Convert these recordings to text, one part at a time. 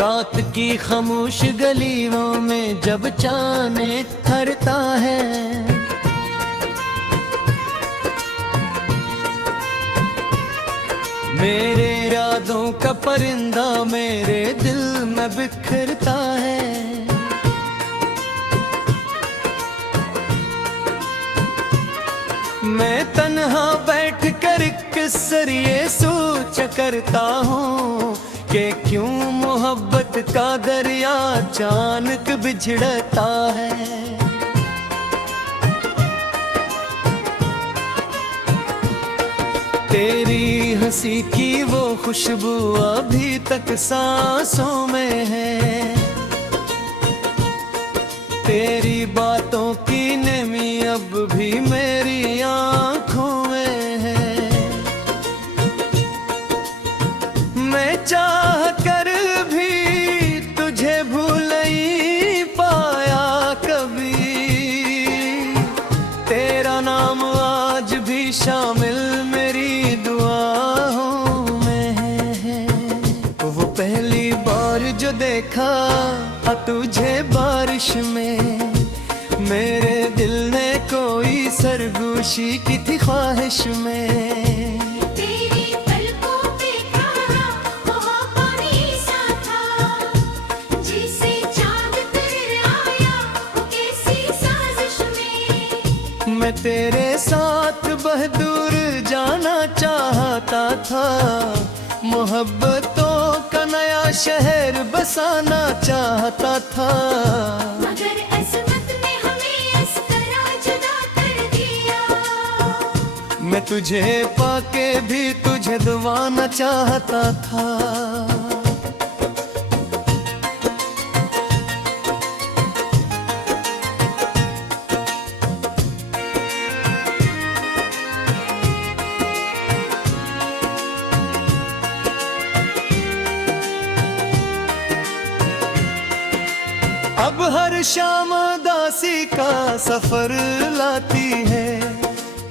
रात की खामोश गलियों में जब चांद ठहरता है, मेरे इरादों का परिंदा मेरे दिल में बिखरता है। मैं तन्हा बैठ कर किसर ये सोच करता हूँ कि क्यों मोहब्बत का दरिया अचानक बिछड़ता है। तेरी हंसी की वो खुशबू अभी तक सांसों में है, तेरी बातों की नमी अब भी मेरी आँखों में है। मैं चाह कर भी तुझे भूल नहीं पाया कभी, तेरा नाम आज भी शामिल मेरी दुआओं में है। वो पहली बार जो देखा तुझे बारिश में, मेरे दिल ने कोई सरगोशी की थी ख्वाहिश में। तेरी पलकों पे खड़ा वो पानी सा था, जिसे चांद फिर आया वो कैसी साजिश में। मैं तेरे साथ बहदूर जाना चाहता था, मोहब्बतों का नया शहर बसाना चाहता था। मगर अज़मत ने हमें इस तरह जुदा कर दिया। मैं तुझे पाके भी तुझे दबाना चाहता था। अब हर शाम उदासी का सफर लाती है,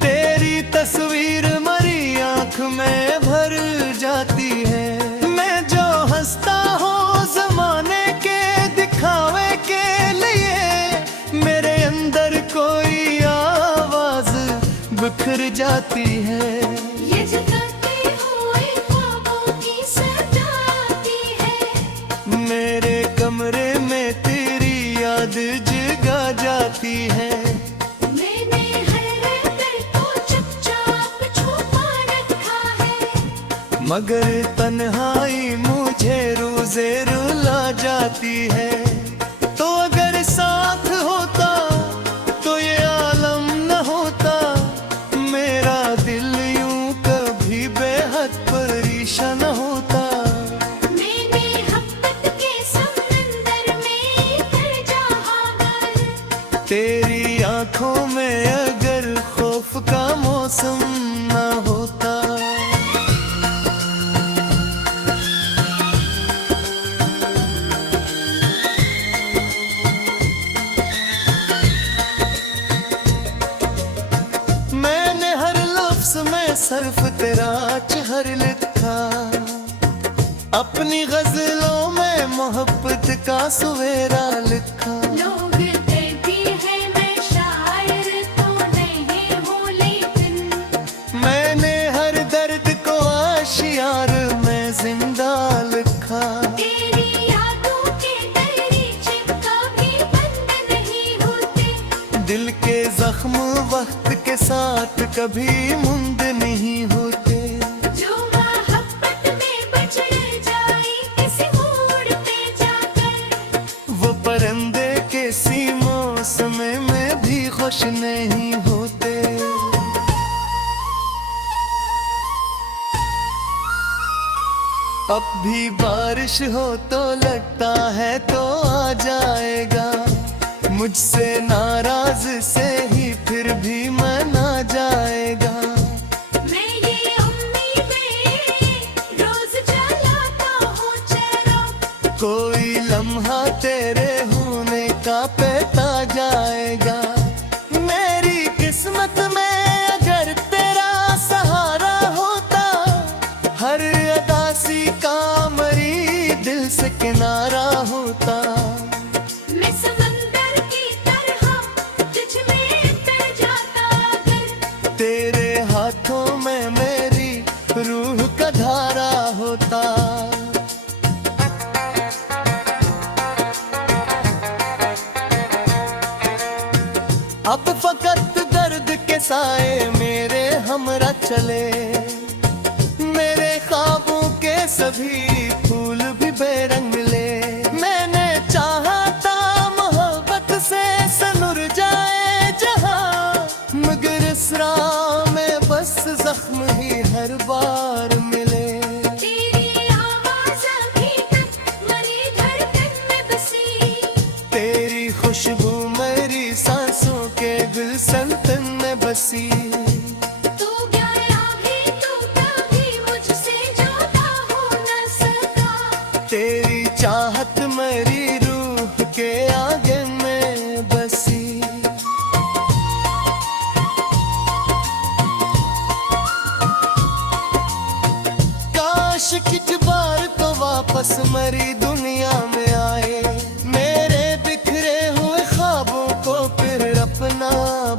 तेरी तस्वीर मरी आंख में भर जाती है। मैं जो हंसता हूँ जमाने के दिखावे के लिए, मेरे अंदर कोई आवाज बिखर जाती है। ये जगाते हुए ख्वाबों की सजाती है, मेरे कमरे में तेरी याद जगा जाती है। मैंने हर दर को चुपचाप छुपा रखा है, मगर तन्हाई मुझे रोज़े रुला जाती है। तो अगर साथ होता तो ये आलम न होता, मेरा दिल यूं कभी बेहद परेशान न होता। मैंने मोहब्बत के समंदर में कर जहाँ भर, तेरी आंखों में अगर खौफ का मौसम न होता। मैंने हर लफ्ज में सिर्फ तेरा चेहर लिखा, अपनी गजलों में मोहब्बत का सवेरा लिखा। लोग कहते हैं मैं शायर तो नहीं हूँ, लेकिन मैंने हर दर्द को आशियार में जिंदा लिखा। तेरी यादों के दरीचे कभी बंद नहीं होते, दिल के जख्म वक्त के साथ कभी मुंद नहीं होते। जो मोहब्बत में बचड़ जाए किसी मोड़ पे जाकर, वो परिंदे किसी मौसम में भी खुश नहीं होते। अब भी बारिश हो तो लगता है तो आ जाएगा, मुझसे नाराज से ही फिर भी मना जाएगा। मैं ये उम्मीदें रोज जलाता हूँ चेहरों, कोई लम्हा तेरे होने का पेता जाएगा। मेरी किस्मत में अगर तेरा सहारा होता, हर अदासी का मरी दिल से किनारा होता। मैं समंदर की तरह तुझ में तर जाता अगर तेरे हाथों में मेरी रूह का धारा होता। अब फकत दर्द के साए मेरे हमरा चले, मेरे ख्वाबों के सभी फूल भी बेरंग मिले। मैंने चाहा था मोहब्बत से सनुर जाए जहां, मगर इस राह में बस जख्म ही हर बार मिले। तेरी आवाज़ अभी तक मरी धड़कन में बसी, तेरी खुशबू मेरी सांसों के गुलशन में बसी। तू गया भी तू कभी मुझसे जुदा हो न सका। तेरी चाहत मेरी रूह के आगे में बसी। काश किस बार तो वापस मरी दुनिया में आए, मेरे बिखरे हुए ख्वाबों को फिर अपना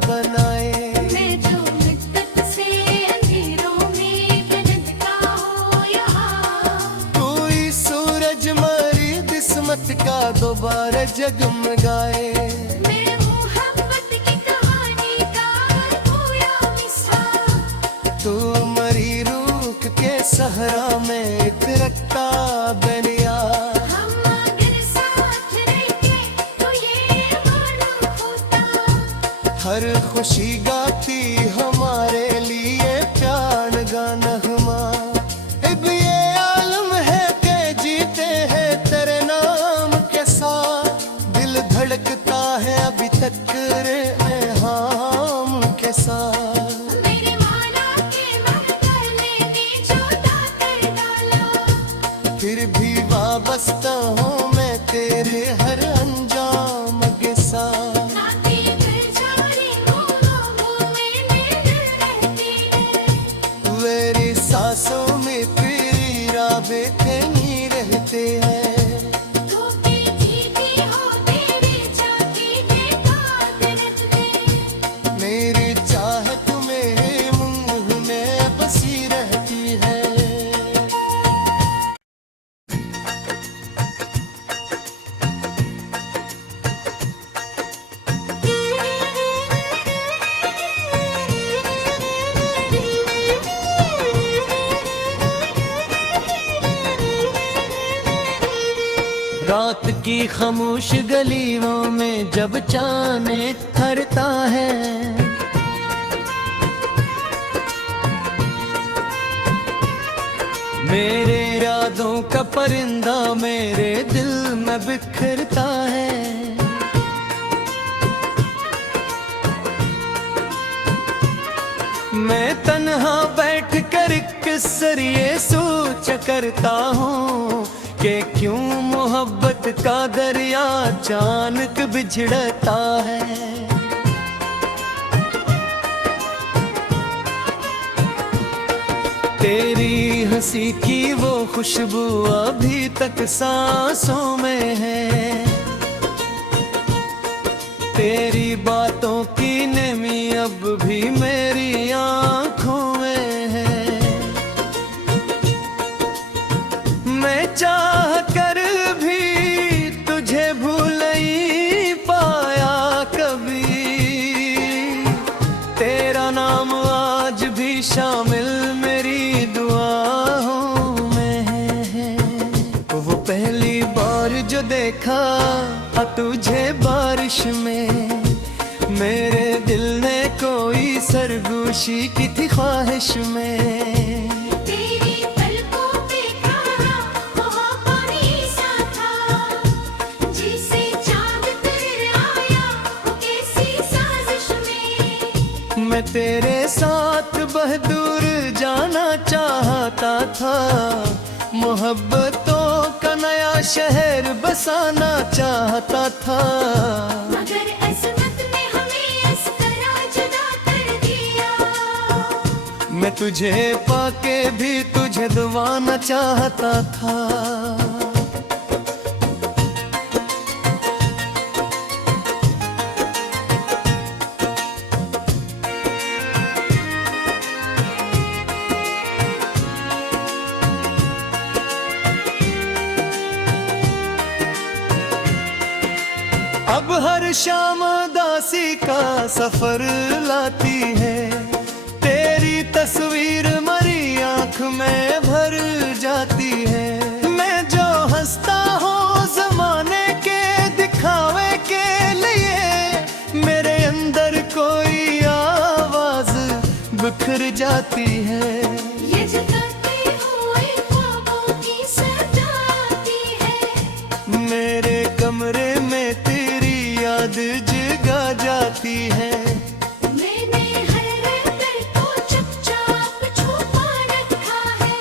बनाए। मैं जो मुद्दत से अंधेरों में भटकता हूँ यहाँ, कोई सूरज मरी किस्मत का दोबारा जगमगाए। मैं मोहब्बत की कहानी का खोया मिसाल। तू मरी रूह के सहरा में एक रखता बनिया। हम अगर साथ रहते तो ये मालूम होता, हर खुशी गाती हमारे लिए प्यार गाना हुआ। अब ये आलम है कि जीते हैं तेरे नाम के साथ, दिल धड़कता है अभी तक रे हम के साथ। मेरे मौला के महफल ने जुदा कर डाला, फिर भी वाबस्ता हूँ मैं तेरे हर अंजाम के साथ। नाते फिर जारी मोहब्बों में दिल रहती है। मेरी सांसों में तेरी राबे नहीं रहते हैं। धोखे जीती हो तेरे जाती के कादरत में, मेरी चाहत में मुंह में बसी रहती है। रात की खामोश गलियों में जब चांद ठहरता है, मेरे इरादों का परिंदा मेरे दिल में बिखरता है। मैं तन्हा बैठ कर किसर ये सोच करता हूँ कि क्यों मोहब्बत का दरिया अचानक बिछड़ता है। तेरी हंसी की वो खुशबू अभी तक सांसों में है, तेरी बातों की नमी अब भी मेरी आंखों में है। मैं चाह कर भी तुझे भूल नहीं पाया कभी, तेरा नाम आज भी शामिल मेरी दुआओं में है। वो पहली बार जो देखा तुझे बारिश में, मेरे दिल ने कोई सरगोशी की थी ख्वाहिश में। तेरी पलकों पे खड़ा मोहब्बत सा था, जिसे चांद फिर आया वो कैसी साजिश में। मैं तेरे साथ बहदूर जाना चाहता था, मोहब्बतों का नया शहर बसाना चाहता था। मगर अज़मत ने हमें इस तरह जुदा कर दिया। मैं तुझे पाके भी तुझे दबाना चाहता था। अब हर शाम दासी का सफर लाती है, तेरी तस्वीर मरी आंख में भर जाती है। मैं जो हंसता हूँ जमाने के दिखावे के लिए, मेरे अंदर कोई आवाज बिखर जाती है। ये जगाते हुए ख्वाबों की सजाती है, मेरे कमरे में तेरी याद जगा जाती है। मैंने हर दर को चुपचाप छुपा रखा है,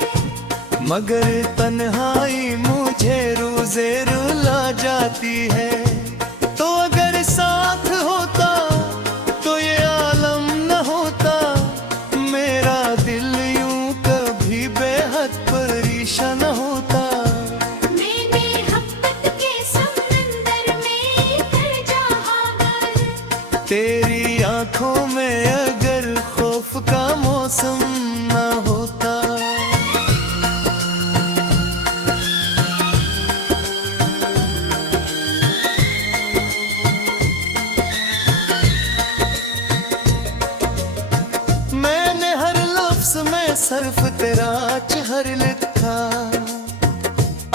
मगर तन्हाई मुझे रोजे रुला जाती है। तो अगर साथ होता तो ये आलम न होता, मेरा दिल यूं कभी बेहद परेशान न होता। मैंने मोहब्बत के समंदर में कर जहाँ भर, तेरी आंखों में अगर खौफ का मौसम न होता। मैंने हर लफ्ज में सिर्फ तेरा चेहर लिखा,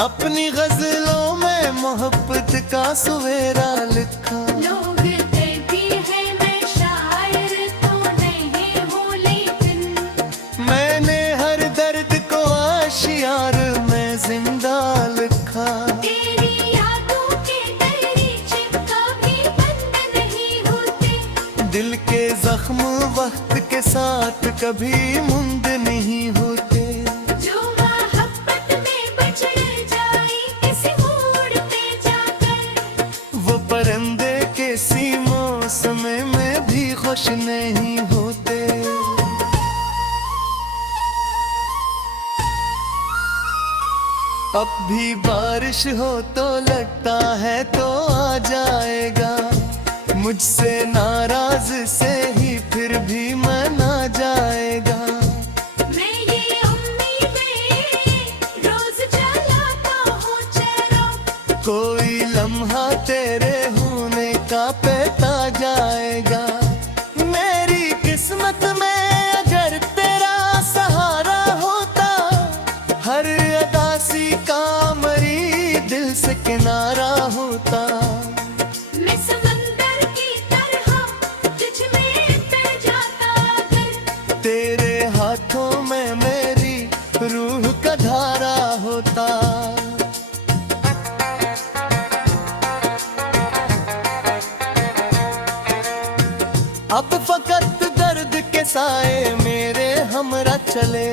अपनी गजलों में मोहब्बत का सवेरा लिखा। लोग कहते हैं मैं शायर तो नहीं हूँ, लेकिन मैंने हर दर्द को आशियार में जिंदा लिखा। तेरी यादों के दरीचे कभी बंद नहीं होते, दिल के जख्म वक्त के साथ कभी मुंद नहीं होते। जो मोहब्बत में बचड़ जाए किसी मोड़ पे जाकर, वो परिंदे किसी मौसम में भी खुश नहीं होते। अब भी बारिश हो तो लगता है तो आ जाएगा, मुझसे नाराज से ही फिर भी मना जाएगा। मैं ये उम्मीदें रोज जलाता हूँ चेहरों, कोई लम्हा तेरे होने का पता जाएगा। मेरी किस्मत में अगर तेरा सहारा होता, हर अदासी का मरी दिल से किनारा होता। मैं समंदर की तरह तुझ में तर जाता अगर, तेरे हाथों में मेरी रूह का धारा होता। अब फकत दर्द के साए मेरे हमरा चले,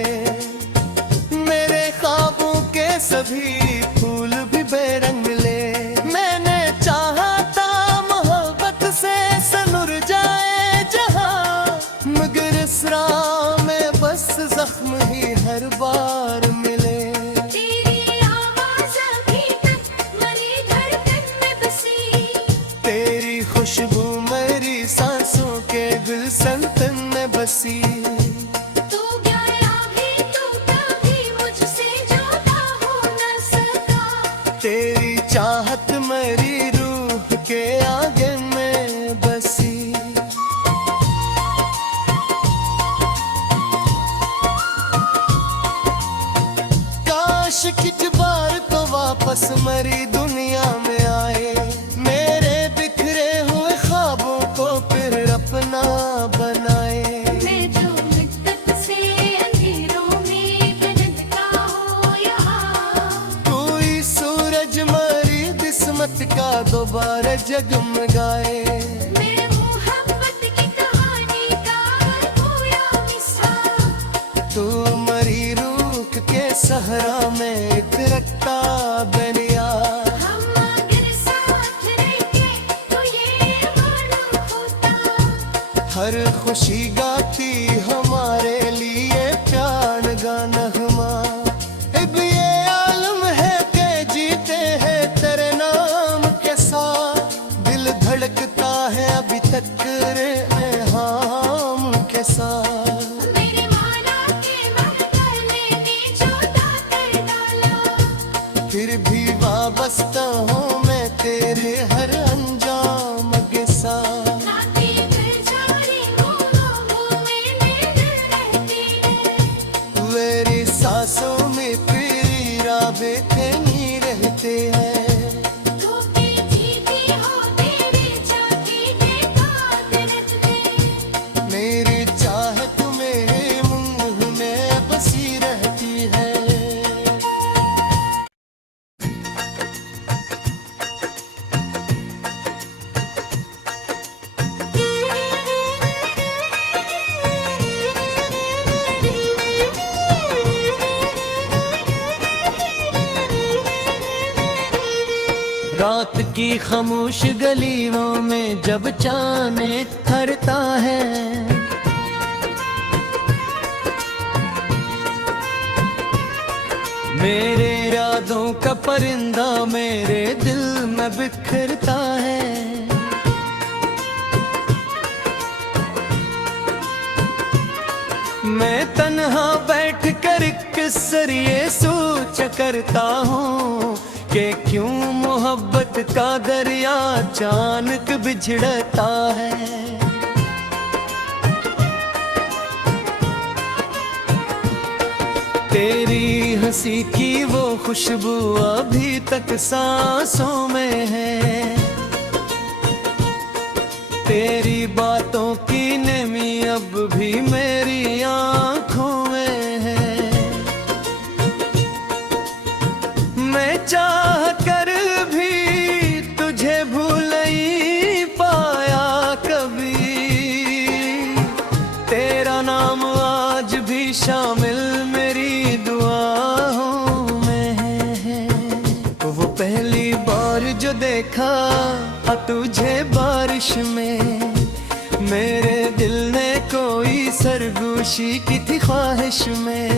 मेरे ख्वाबों के सभी फूल भी बेरंग ले। मैंने चाहा था मोहब्बत से सनुर जाए जहां, मगर इस राह में बस जख्म ही हर बार मिले। तेरी आवाज़ अभी तक मरी धड़कन में बसी, तेरी खुशबू मेरी सांसों के गुलशन में बसी। तू गया भी तू कभी मुझसे जुदा हो न सका, तेरी चाहत मेरी रूह के आगे में बसी। काश किस बार तो वापस मरी दुनिया में आए, मेरे बिखरे हुए ख्वाबों को फिर अपना बनाए। मैं जो मुद्दत से अंधेरों में भटकता हूँ यहाँ, कोई सूरज मरी किस्मत का दोबारा जगमगाए। मैं मोहब्बत की कहानी का खोया किस्सा, तू मरी रूह के सहरा में एक रखता बनिया। हम अगर साथ रहते तो ये मालूम होता, हर खुशी गाती हमारे लिए प्यार गाना हुआ। अब ये आलम है कि जीते हैं तेरे नाम के साथ, दिल धड़कता है अभी तक रे हम के साथ। मेरे माला के महकने ने जुदा कर डाला, फिर भी वाबस्ता हूँ मैं तेरे हर अंजाम होते हैं। धोखे जीती हो तेरे जाके बेकार रहते। मेरी चाहत में मुंह में बसी रहती है। रात की खामोश गलियों में जब चांद निखरता है, मेरे यादों का परिंदा मेरे दिल में बिखरता है। मैं तन्हा बैठ कर किसर ये सोच करता हूँ कि क्यों मोहब्बत का दरिया अचानक बिछड़ता है। तेरी हंसी की वो खुशबू अभी तक सांसों में है, तेरी बातों की नमी अब भी मेरी आंखों में है। मैं चाह कर भी तुझे भूल नहीं पाया कभी, तेरा नाम आज भी शामिल मेरी दुआओं में है। वो पहली बार जो देखा तुझे बारिश में, मेरे दिल ने कोई सरगोशी की थी ख्वाहिश में।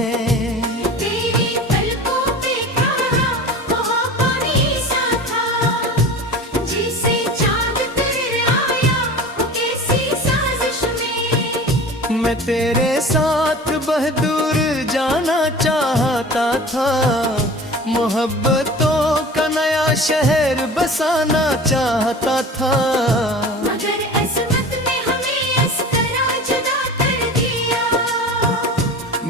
तेरी पलकों पे खड़ा वहाँ पानी सा था, जिसे चाँद तर आया वो कैसी साजिश में। मैं तेरे साथ बहदूर जाना चाहता था, मोहब्बतों का नया शहर बसाना चाहता था। मगर अज़मत ने हमें इस तरह जुदा कर दिया।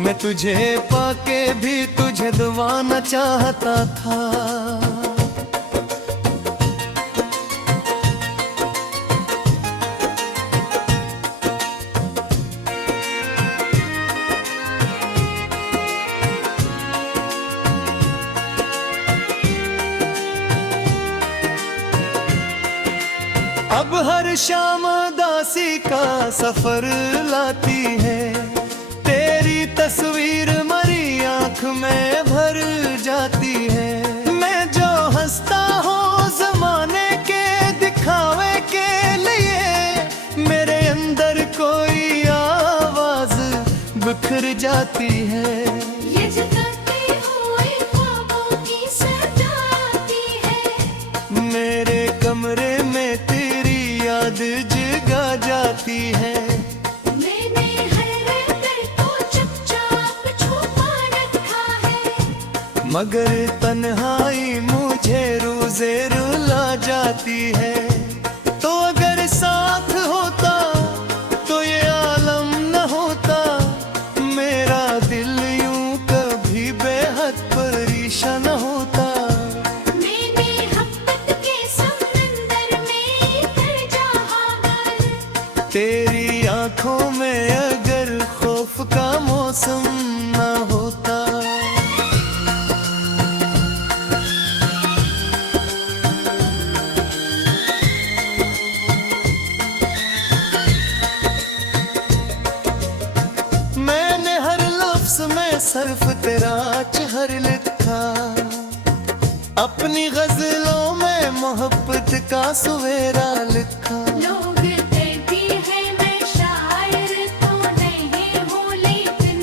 मैं तुझे पाके भी तुझे दबाना चाहता था। अब हर शाम दासी का सफर लाती है, तेरी तस्वीर मरी आंख में भर जाती है। मैं जो हंसता हूँ जमाने के दिखावे के लिए, मेरे अंदर कोई आवाज बिखर जाती है। ये जगाते हुए ख्वाबों की सजाती है, मेरे कमरे में तेरी याद जगा जाती है। मैंने हर दर्द को चुपचाप छुपा रखा है। मगर तन्हाई मुझे रोज़े रुला जाती है। तो अगर साथ होता तो ये आलम न होता, मेरा दिल यूं कभी बेहद परेशान न होता। मैंने मोहब्बत के समंदर में कर जहाँ हाल, तेरी आंखों में अगर खौफ का मौसम न होता। मैंने हर लफ्ज में सिर्फ तेरा चेहर लिखा, अपनी गजलों में मोहब्बत का सवेरा लिखा। लोग कहती है मैं शायर तो नहीं हूँ, लेकिन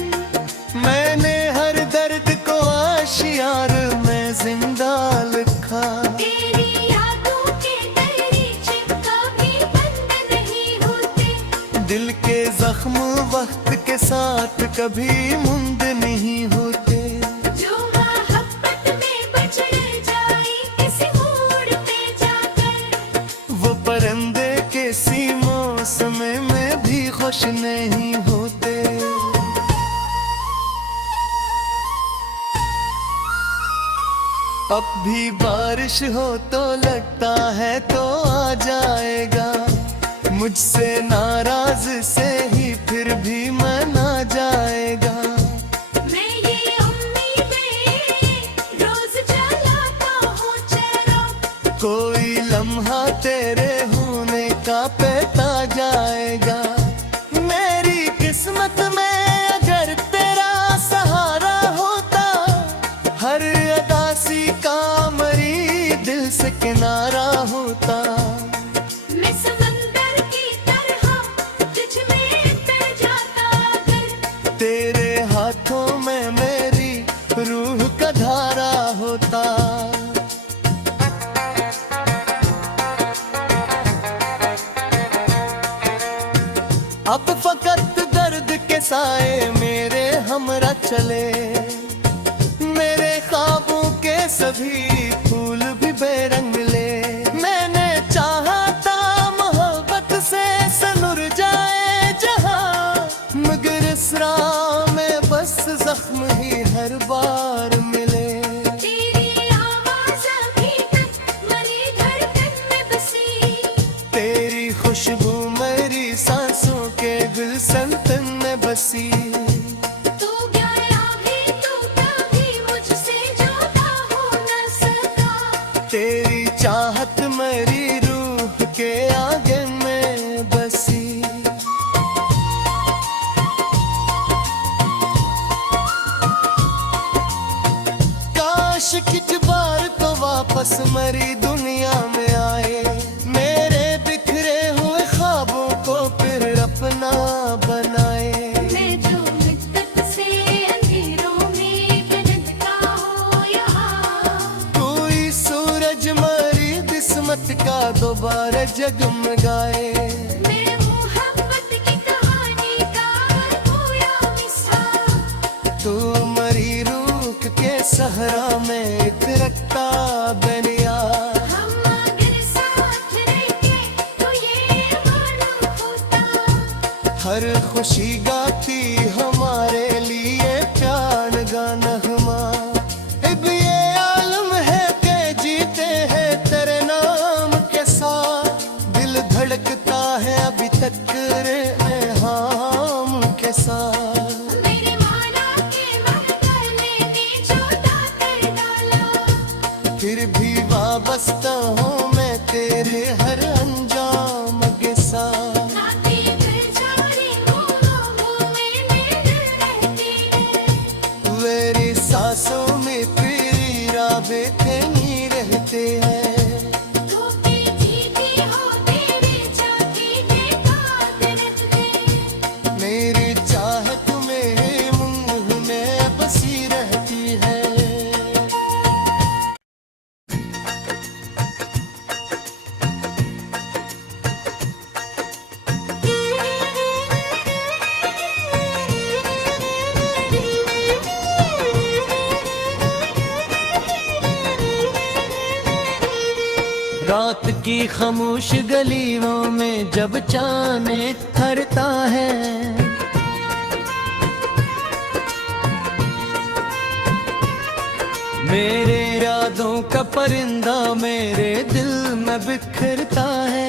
मैंने हर दर्द को आशियार में जिंदा लिखा। तेरी यादों के दरीचे कभी बंद नहीं होते। दिल के जख्म वक्त के साथ कभी मुंद नहीं होते। जो मोहब्बत में बचड़ जाए किसी मोड़ पे जाकर, वो परिंदे किसी मौसम में भी खुश नहीं होते। अब भी बारिश हो तो लगता है तो आ जाएगा, मुझसे नाराज से ही फिर भी मना जाएगा। मैं ये उम्मीदें रोज जलाता हूँ चेहरों, कोई लम्हा तेरे होने का पेता जाएगा। मेरी किस्मत में अगर तेरा सहारा होता, हर अदासी का मरी दिल से किनारा होता। मैं समंदर की तरह तुझ में तर जाता अगर, तेरे हाथों में मेरी रूह का धारा होता। अब फकत दर्द के साए मेरे हमरा चले, मेरे ख्वाबों के सभी फूल भी बेरंग ले। मैंने चाहा था मोहब्बत से सनुर जाए जहां, मगर इस राह में बस जख्म ही हर बार मिले। तेरी आवाज़ अभी तक मरी धड़कन में बसी, तेरी खुशबू मेरी सांसों के गुलशन में बसी। तू गया भी तू कभी मुझसे जुदा हो न सका, तेरी चाहत मेरी रूह के आगे में बसी। काश किच बार तो वापस मरी दुनिया में आए, मेरे बिखरे हुए ख्वाबों को फिर अपना बनाए। मैं जो मिद्दत से अंधेरों में भटकता हूँ यहाँ, कोई सूरज मरी किस्मत का दोबारा जगमगाए। मैं मोहब्बत की कहानी का खोया मिसरा, तू मरी रूख के सहरा में एक रखता बनिया। हम अगर साथ रहते तो ये मालूम होता, हर खुशी गाती हमारे लिए प्यार गाना हमा। अब ये आलम है के जीते हैं तेरे नाम के साथ, दिल धड़कता है अभी तक रे हम के साथ। मेरे माना के मन करने ने जुदा कर डाला, फिर भी वाबस्ता हूँ मैं तेरे हर अंजाम के साथ। खाती फिर जारी मोह में डर रहती है, मेरी सांसों में तेरी राबे नहीं रहते हैं। धोखे जीती हो तेरे जाती के बाद रहते, मेरी चाहत में मुंह में बसी रहती है। रात की खामोश गलियों में जब चांद ठहरता है, मेरे इरादों का परिंदा मेरे दिल में बिखरता है।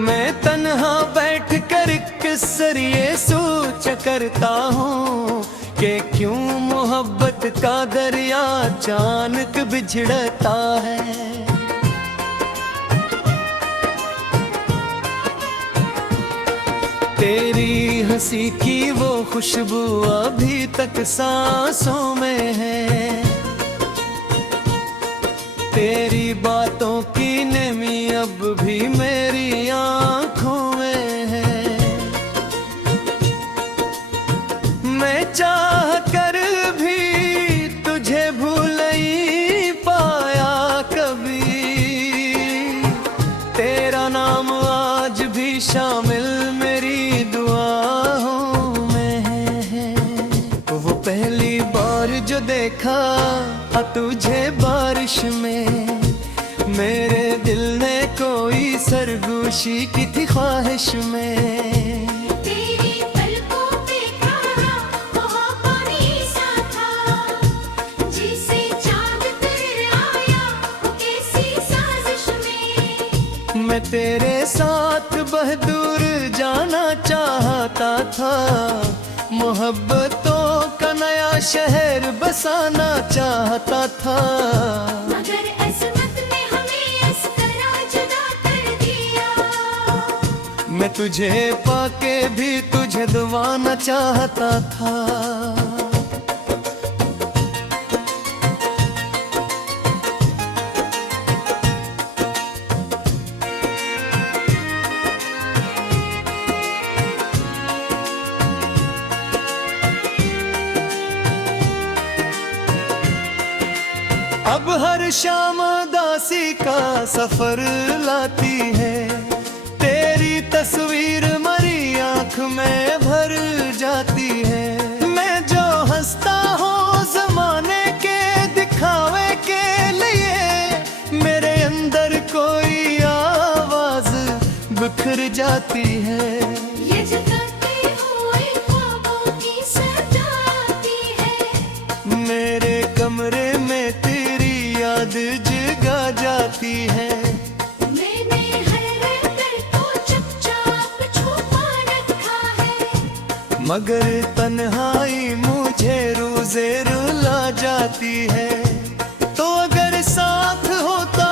मैं तन्हा बैठ कर किसर ये सोच करता हूँ कि क्यों मोहब्बत का दरिया अचानक बिछड़ता है। तेरी हंसी की वो खुशबू अभी तक सांसों में है, तेरी बातों की नमी अब भी मेरी आंखों में है। मैं चाह कर भी तुझे भूल ही पाया कभी, तेरा नाम आज भी शामिल मेरी दुआओं में है। वो पहली बार जो देखा तुझे बारिश में, मेरे दिल ने कोई सरगोशी की थी ख्वाहिश में। तेरी पलकों पे कहा तेरे साथ बहदूर जाना चाहता था, मोहब्बतों का नया शहर बसाना चाहता था। मगर अज़मत ने हमें इस तरह जुदा कर दिया। मैं तुझे पाके भी तुझे दबाना चाहता था। अब हर शाम दासी का सफर लाती है, तेरी तस्वीर मरी आंख में भर जाती है। मैं जो हंसता हूँ जमाने के दिखावे के लिए, मेरे अंदर कोई आवाज बिखर जाती है। ये जगाते हुए ख्वाबों की सजाती है, मेरे कमरे में तेरी याद जगा जाती है। मैंने हर दर्द को चुपचाप छुपा रखा है। मगर तन्हाई मुझे रोज़े रुला जाती है। तो अगर साथ होता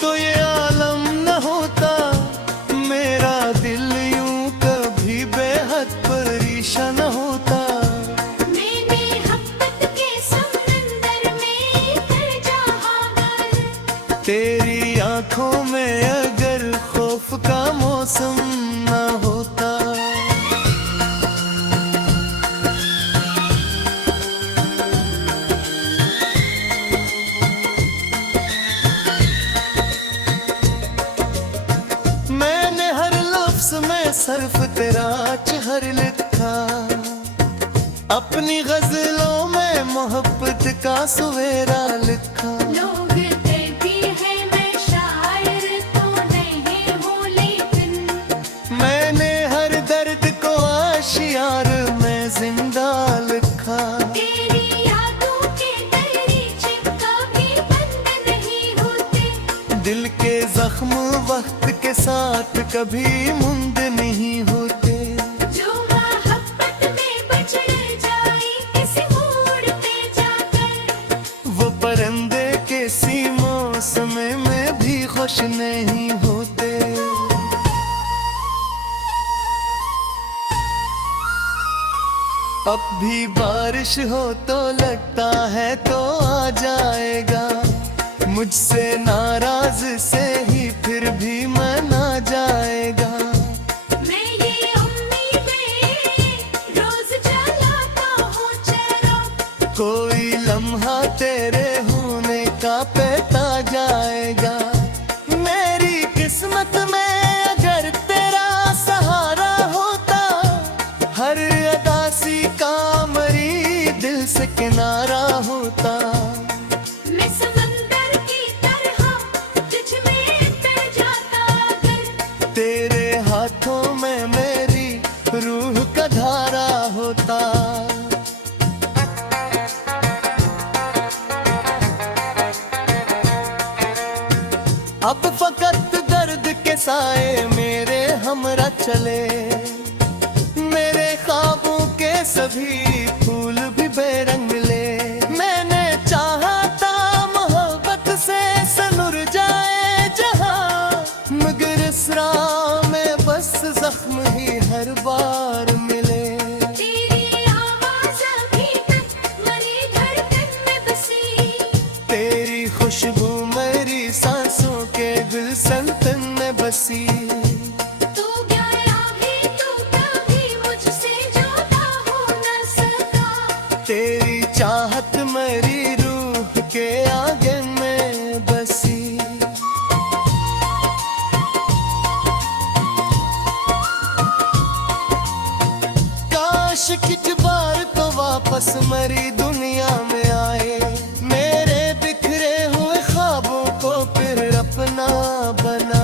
तो ये आलम न होता, मेरा दिल यूं कभी बेहद परेशान होता। मैंने मोहब्बत के समंदर में कर जहाँ हार, तेरी आंखों में अगर खौफ का मौसम न होता। मैंने हर लफ्ज में सिर्फ तेरा चेहर लिखा, अपनी गजलों में मोहब्बत का सवेरा लिखा। लोग कहते हैं मैं शायर तो नहीं हूँ, लेकिन मैंने हर दर्द को आशियार में जिंदा लिखा। तेरी यादों के दरीचे कभी बंद नहीं होते। दिल के जख्म वक्त के साथ कभी मुंद नहीं होते। जो मोहब्बत में बछड़ जाए किसी मोड़ पे जाकर, वो परिंदे किसी मौसम में भी खुश नहीं होते। अब भी बारिश हो तो लगता है तो आ जाएगा, मुझसे नाराज से ही फिर भी मना जाएगा। मैं ये उम्मीदें रोज जलाता हूँ चेहरों, कोई लम्हा तेरे होने का पता जाएगा। मेरी किस्मत में अगर तेरा सहारा होता, हर अदासी का मरी दिल से किनारा होता। मैं समंदर की तरह तुझ में तर जाता अगर, तेरे हाथों में मेरी रूह का धारा होता। अब फकत दर्द के साए मेरे हमरा चले, मेरे ख्वाबों के सभी फूल भी बेरंग ले। मैंने चाहा था मोहब्बत से सनुर जाए जहां, मगर इस राह में बस जख्म ही हर बार मिले। तेरी आवाज़ अभी तक मरी धड़कन में बसी, तेरी खुशबू मेरी सांसों के गुलशन में बसी। तू गया भी तू कभी मुझसे जुदा हो न सका। तेरी चाहत मेरी रूह के आगे में बसी। काश किच बार तो वापस मेरी दुनिया में आए, मेरे बिखरे हुए ख्वाबों को फिर अपना बना।